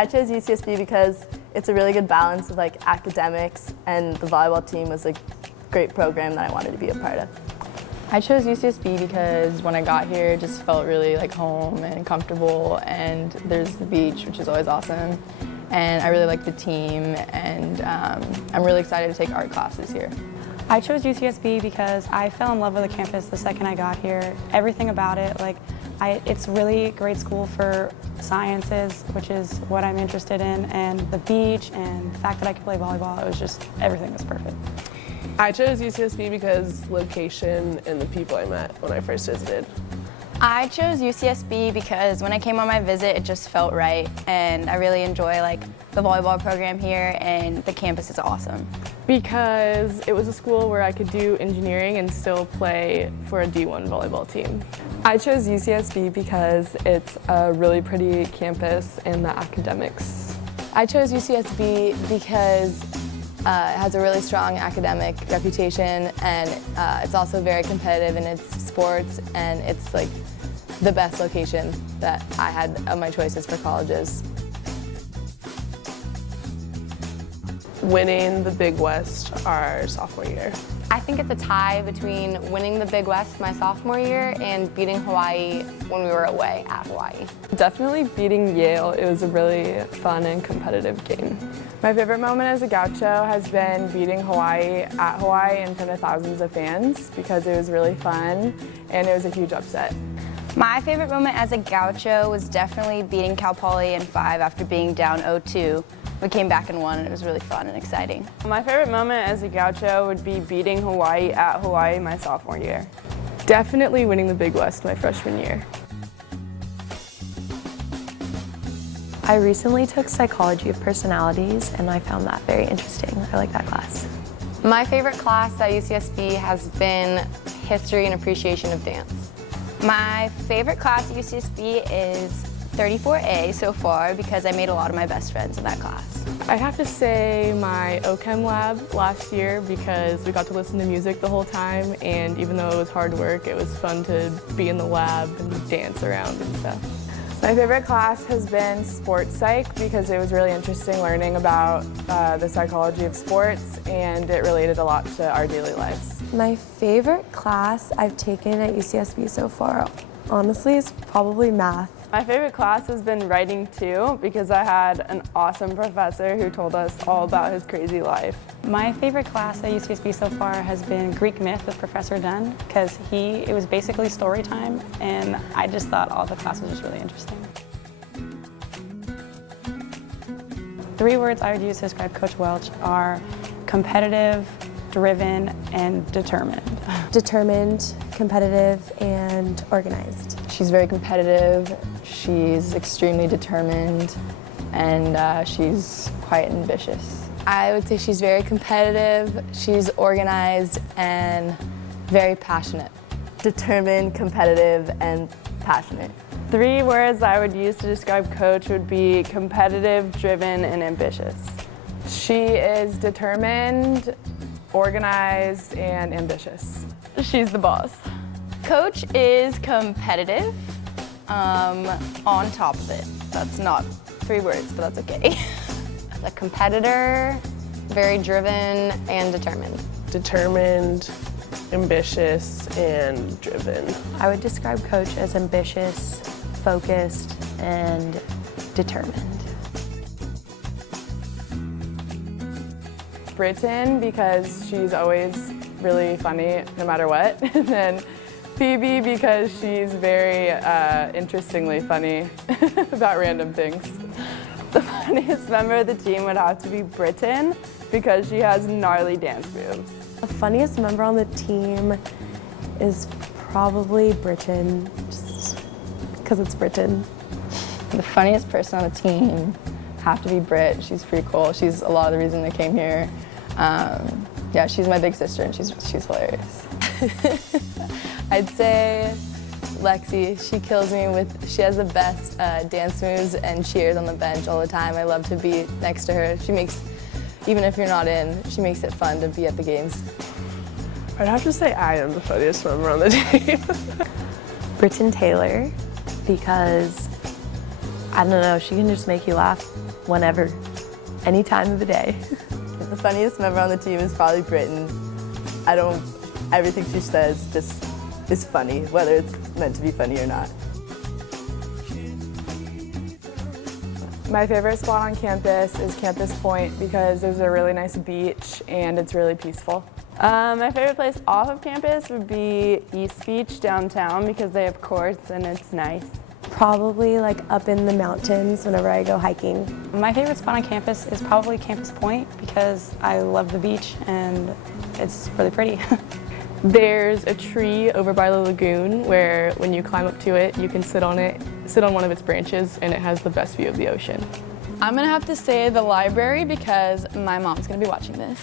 I chose UCSB because it's a really good balance of like academics, and the volleyball team was a great program that I wanted to be a part of. I chose UCSB because when I got here, it just felt really like home and comfortable, and there's the beach, which is always awesome, and I really like the team, and I'm really excited to take art classes here. I chose UCSB because I fell in love with the campus the second I got here. Everything about it, it's really a great school for sciences, which is what I'm interested in, and the beach, and the fact that I could play volleyball, it was just, everything was perfect. I chose UCSB because location and the people I met when I first visited. I chose UCSB because when I came on my visit, it just felt right, and I really enjoy the volleyball program here, and the campus is awesome. Because it was a school where I could do engineering and still play for a D1 volleyball team. I chose UCSB because it's a really pretty campus and the academics. I chose UCSB because it has a really strong academic reputation, and it's also very competitive in its sports, and it's like the best location that I had of my choices for colleges. Winning the Big West our sophomore year. I think it's a tie between winning the Big West my sophomore year and beating Hawaii when we were away at Hawaii. Definitely beating Yale. It was a really fun and competitive game. My favorite moment as a Gaucho has been beating Hawaii at Hawaii in front of thousands of fans, because it was really fun and it was a huge upset. My favorite moment as a Gaucho was definitely beating Cal Poly in 5 after being down 0-2. We came back and won, and it was really fun and exciting. My favorite moment as a Gaucho would be beating Hawaii at Hawaii my sophomore year. Definitely winning the Big West my freshman year. I recently took Psychology of Personalities, and I found that very interesting. I like that class. My favorite class at UCSB has been History and Appreciation of Dance. My favorite class at UCSB is 34A so far, because I made a lot of my best friends in that class. I'd have to say my OChem lab last year, because we got to listen to music the whole time, and even though it was hard work, it was fun to be in the lab and dance around and stuff. My favorite class has been sports psych, because it was really interesting learning about the psychology of sports, and it related a lot to our daily lives. My favorite class I've taken at UCSB so far, honestly, is probably math. My favorite class has been writing too, because I had an awesome professor who told us all about his crazy life. My favorite class at UCSB so far has been Greek Myth with Professor Dunn, because it was basically story time, and I just thought all the class was just really interesting. 3 words I would use to describe Coach Welch are competitive, driven, and determined. Determined, competitive, and organized. She's very competitive, she's extremely determined, and she's quite ambitious. I would say she's very competitive, she's organized, and very passionate. Determined, competitive, and passionate. 3 words I would use to describe Coach would be competitive, driven, and ambitious. She is determined, organized, and ambitious. She's the boss. Coach is competitive, on top of it. That's not 3 words, but that's okay. A competitor, very driven, and determined. Determined, ambitious, and driven. I would describe Coach as ambitious, focused, and determined. Britton, because she's always really funny no matter what. And then Phoebe, because she's very interestingly funny about random things. The funniest member of the team would have to be Britton, because she has gnarly dance moves. The funniest member on the team is probably Britton, just because it's Britton. The funniest person on the team have to be Britt. She's pretty cool. She's a lot of the reason they came here. Yeah, she's my big sister, and she's hilarious. I'd say Lexi. She kills me she has the best dance moves and cheers on the bench all the time. I love to be next to her. She makes, even if you're not in, she makes it fun to be at the games. I'd have to say I am the funniest member on the team. Britton Taylor, because I don't know, she can just make you laugh whenever, any time of the day. The funniest member on the team is probably Britton. Everything she says just is funny, whether it's meant to be funny or not. My favorite spot on campus is Campus Point because there's a really nice beach and it's really peaceful. My favorite place off of campus would be East Beach downtown because they have courts and it's nice. Probably like up in the mountains whenever I go hiking. My favorite spot on campus is probably Campus Point because I love the beach and it's really pretty. There's a tree over by the lagoon where when you climb up to it, you can sit on one of its branches, and it has the best view of the ocean. I'm gonna have to say the library because my mom's gonna be watching this.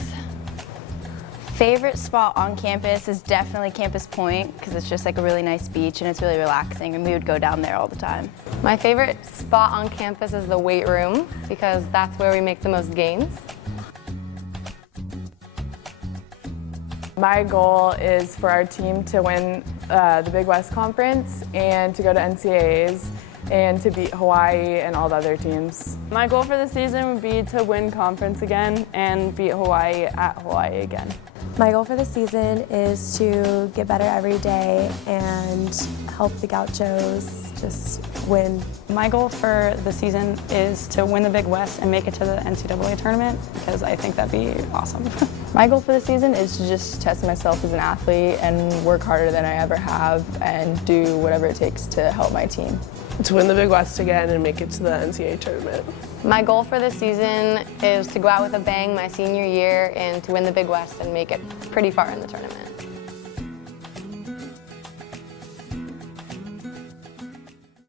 Favorite spot on campus is definitely Campus Point because it's just like a really nice beach and it's really relaxing and we would go down there all the time. My favorite spot on campus is the weight room because that's where we make the most gains. My goal is for our team to win the Big West Conference and to go to NCAAs and to beat Hawaii and all the other teams. My goal for the season would be to win conference again and beat Hawaii at Hawaii again. My goal for the season is to get better every day and help the Gauchos just win. My goal for the season is to win the Big West and make it to the NCAA tournament because I think that'd be awesome. My goal for the season is to just test myself as an athlete and work harder than I ever have and do whatever it takes to help my team. To win the Big West again and make it to the NCAA tournament. My goal for this season is to go out with a bang my senior year and to win the Big West and make it pretty far in the tournament.